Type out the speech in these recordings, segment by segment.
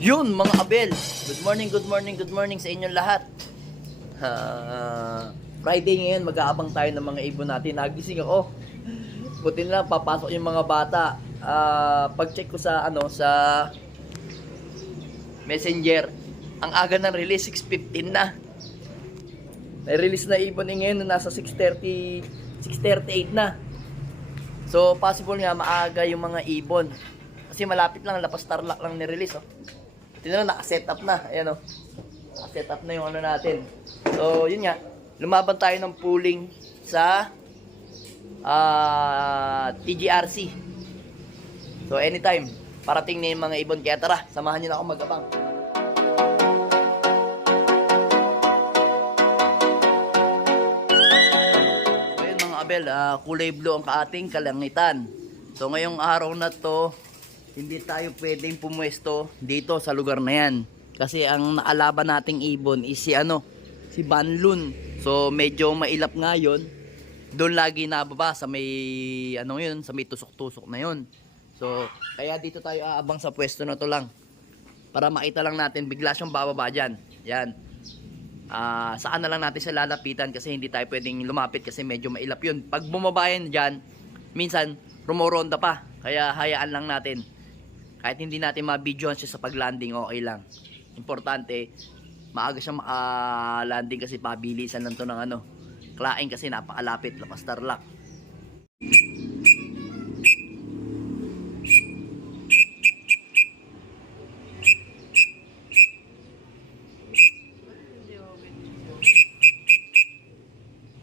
Yun mga kabel. Good morning, good morning, good morning sa inyong lahat. Ah, Friday ngayon, mag-aabang tayo ng mga ibon natin. Nagising ako. Buti na lang, papasok yung mga bata. Ah, pag-check ko sa ano sa Messenger, ang aga ng release 6:15 na. May-release na ibon eh ngayon na nasa 6:30 6:38 na. So possible nga maaga yung mga ibon. Kasi malapit lang, lapas tarlac lang ni-release oh. Tingnan mo, naka-set up na. Ayan oh. Naka-set up na yung ano natin. So, yun nga. Lumaban tayo ng pooling sa ah TGRC. So, anytime. Parating na yung mga ibon. Kaya tara, samahan nyo na ako magabang. Mga abel, ah, kulay blue ang kaating kalangitan. So, ngayong araw na to, hindi tayo pwedeng pumwesto dito sa lugar na yan. Kasi ang naalaban nating ibon is si ano, si Banlun. So medyo mailap nga yun. Doon lagi nababa sa may ano yun, sa may tusok-tusok na yun. So kaya dito tayo aabang sa pwesto na to lang. Para makita lang natin bigla siyang bababa dyan. Yan. Ah, saan na lang natin sa lalapitan kasi hindi tayo pwedeng lumapit kasi medyo mailap yun. Pag bumaba yan dyan, minsan rumoronda pa. Kaya hayaan lang natin. Kahit hindi natin ma-videoan siya sa pag-landing, okay lang. Importante, maaga siya maka-landing kasi pabilisan lang to ng ano. Klaing kasi napakalapit, lapas tarlac.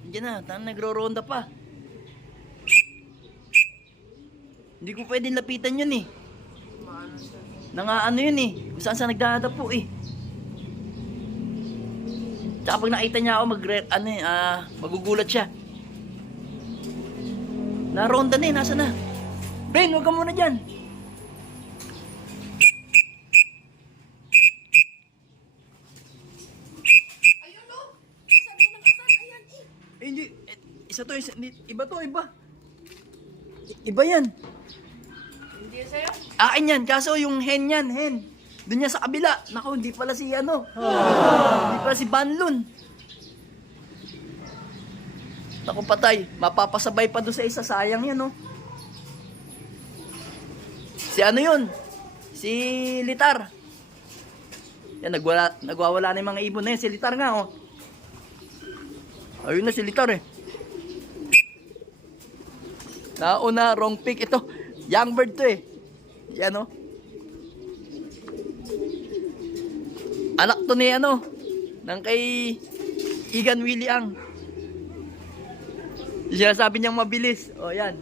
Diyan na, tan nagro-ronda pa. Hindi ko pwedeng lapitan yun eh. Nangaano yun eh. Kung saan saan nagdadapo eh. Tsaka pag nakita niya ako mag ano eh, ah, magugulat siya. Naronda na eh, nasa na? Ben, huwag ka muna dyan. Ayun o! Asan ko ng asan? Ayan eh! Eh, hindi, eh, isa to, isa, iba to, iba. Iba yan. Akin yan, kaso yung hen yan, hen. Doon niya sa kabila. Naku, hindi pala si ano. Hindi pala si Banlon. Naku, patay. Mapapasabay pa doon sa isa. Sayang yan, oh. Si ano yun? Si Litar. Yan, nagwala, nagwawala na yung mga ibon na yan. Si Litar nga, oh. Ayun na si Litar, eh. Nauna, wrong pick. Ito, young bird to, eh. Yan. Anak to ni ano, ng kay Igan Willie Ang. Siya sabi niyang mabilis. O yan.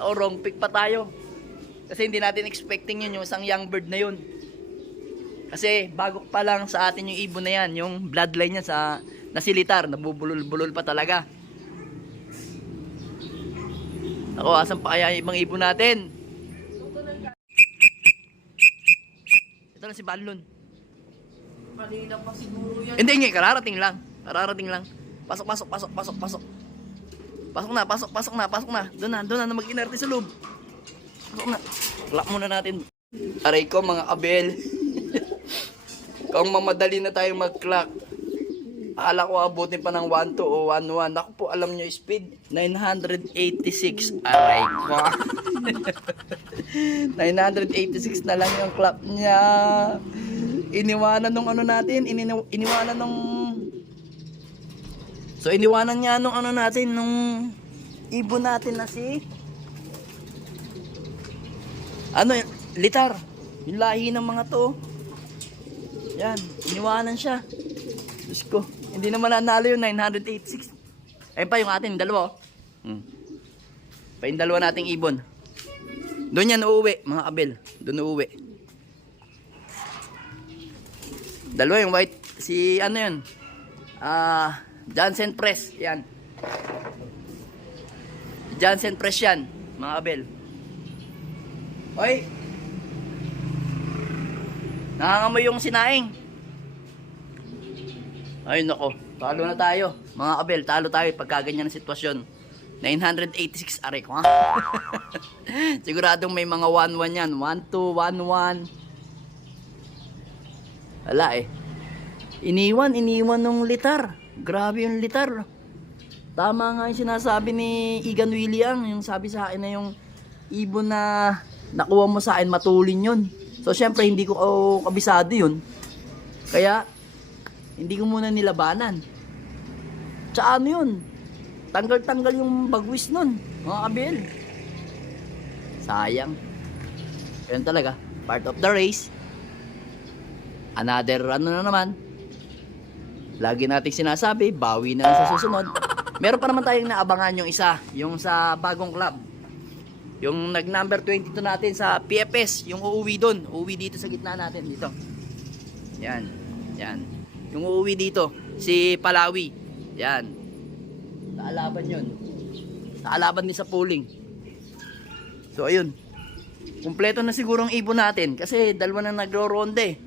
O wrong pick pa tayo. Kasi hindi natin expecting yun, yung isang young bird na yun. Kasi bago pa lang sa atin yung ibon na yan, yung bloodline niya sa nasilitar, nabubulol-bulol pa talaga. Ako, asan pa kaya ibang ibon natin? Ito na si Balon. Kanina pa siguro yan. Hindi, hindi. Kararating lang. Kararating lang. Pasok, pasok, pasok, pasok, pasok. Pasok na, pasok, pasok na, pasok na. Doon na, doon na, na mag-inerte sa loob. Pasok na. Lock muna natin. Aray ko, mga abel. Kung mamadali na tayo mag-clock. Akala ko abutin pa ng 1-2 o 1-1. Ako po, alam nyo, speed 986. Aray ko. 986 na lang yung clock niya. Iniwanan nung ano natin, inini- iniwanan nung So iniwanan niya nung ano natin nung ibon natin na si ano litar. Yung lahi ng mga to. Yan, iniwanan siya. Diyos ko, hindi naman nanalo yung 986. Ayun pa yung atin, dalawa. oh. Hmm. Pa yung dalawa nating ibon. Doon yan uuwi, mga kabel. Doon uuwi. Dalawa yung white, si ano yun? Ah, Johnson Press, yan. Johnson Press yan, mga kabel. Hoy! Nangangamoy yung sinaing. Ay nako, talo na tayo. Mga kabel, talo tayo pagka ganyan ang sitwasyon. 986 aray ko ha. Siguradong may mga 1-1 yan. 1-2, 1-1. Wala eh. Iniwan, iniwan nung litar. Grabe yung litar. Tama nga yung sinasabi ni Igan William, yung sabi sa akin na yung ibon na nakuha mo sa akin, matulin yun. So, syempre, hindi ko oh, kabisado yun. Kaya, hindi ko muna nilabanan. Tsaka ano yun, tanggal-tanggal yung bagwis nun, mga kabel. Sayang. Yun talaga, part of the race. Another ano na naman, lagi nating sinasabi, bawi na lang sa susunod. Meron pa naman tayong naabangan yung isa, yung sa bagong club. Yung nag number 22 natin sa PFS, yung uuwi doon, uuwi dito sa gitna natin dito. Yan. Yan. Yung uuwi dito, si Palawi. Yan. Naalaban yun. Naalaban din sa polling. So ayun. Kumpleto na siguro ang ibon natin kasi dalawa na nagro-ronde.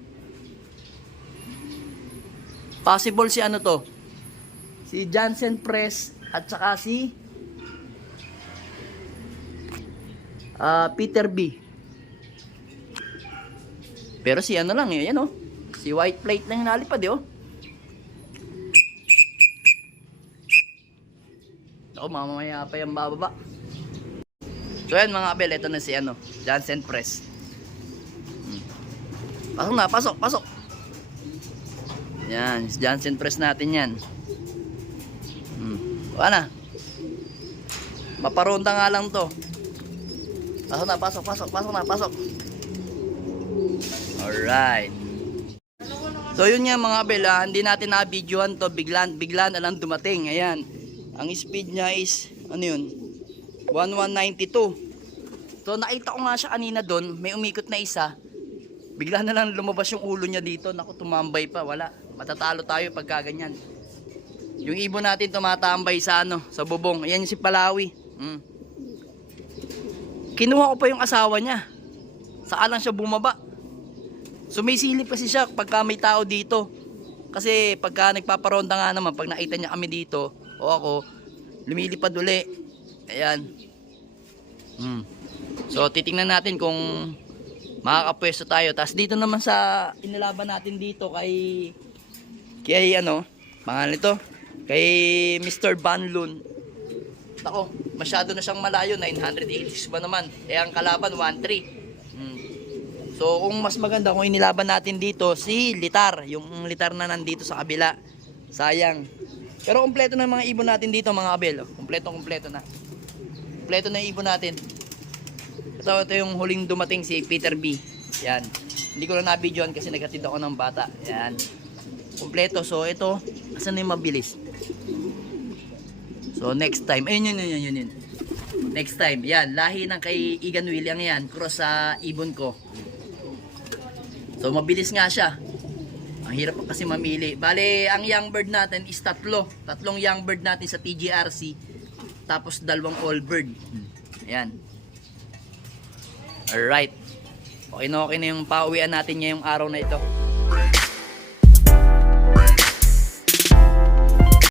Possible si ano to? Si Jansen Press at saka si ah, Peter B. Pero si ano lang eh, yan oh. Si White Plate lang nalipad eh oh. Ako, mamamaya pa yung bababa. So yan mga abel, ito na si ano, Jansen Press. Hmm. Pasok na, pasok, pasok. Yan, Jansen Press natin yan. Hmm. Wala na. Maparonda nga lang to. Pasok na, pasok, pasok, pasok na, pasok. Alright. So yun nga mga abel, ah, hindi natin na-videoan to, biglan, bigla na lang dumating. Ayan. Ang speed niya is, ano yun, 1192. So nakita ko nga siya kanina doon, may umikot na isa. Bigla na lang lumabas yung ulo niya dito. Naku, tumambay pa. Wala. Matatalo tayo pagka ganyan. Yung ibon natin tumatambay sa ano, sa bubong. Ayan si Palawi. Mm. Kinuha ko pa yung asawa niya. Saka lang siya bumaba. Sumisilip kasi siya pagka may tao dito. Kasi pagka nagpaparonda nga naman, pag nakita niya kami dito, o ako, lumilipad uli. Ayan. Mm. So, titingnan natin kung makakapwesto tayo. Tapos dito naman sa inalaban natin dito kay kay ano, pangalan nito, kay Mr. Banlun. Ako, masyado na siyang malayo, 986 ba naman. Eh ang kalaban 13. Hmm. So kung mas maganda kung inilaban natin dito si Litar, yung Litar na nandito sa kabila. Sayang. Pero kumpleto na mga ibon natin dito mga abel. Kumpleto kumpleto na. Kumpleto na yung ibon natin. Ito, ito yung huling dumating si Peter B. Yan. Hindi ko na na-videoan kasi naghatid ako ng bata. Yan. Kumpleto. So ito, asan na yung mabilis? So next time, ayun yun yun yun yun. yun. Next time, yan, lahi ng kay Igan William yan, cross sa ibon ko. So mabilis nga siya. Ang hirap pa kasi mamili. Bale, ang young bird natin is tatlo. Tatlong young bird natin sa TGRC. Tapos dalawang all bird. Ayan. Alright. Okay na okay na yung pauwian natin ngayong araw na ito.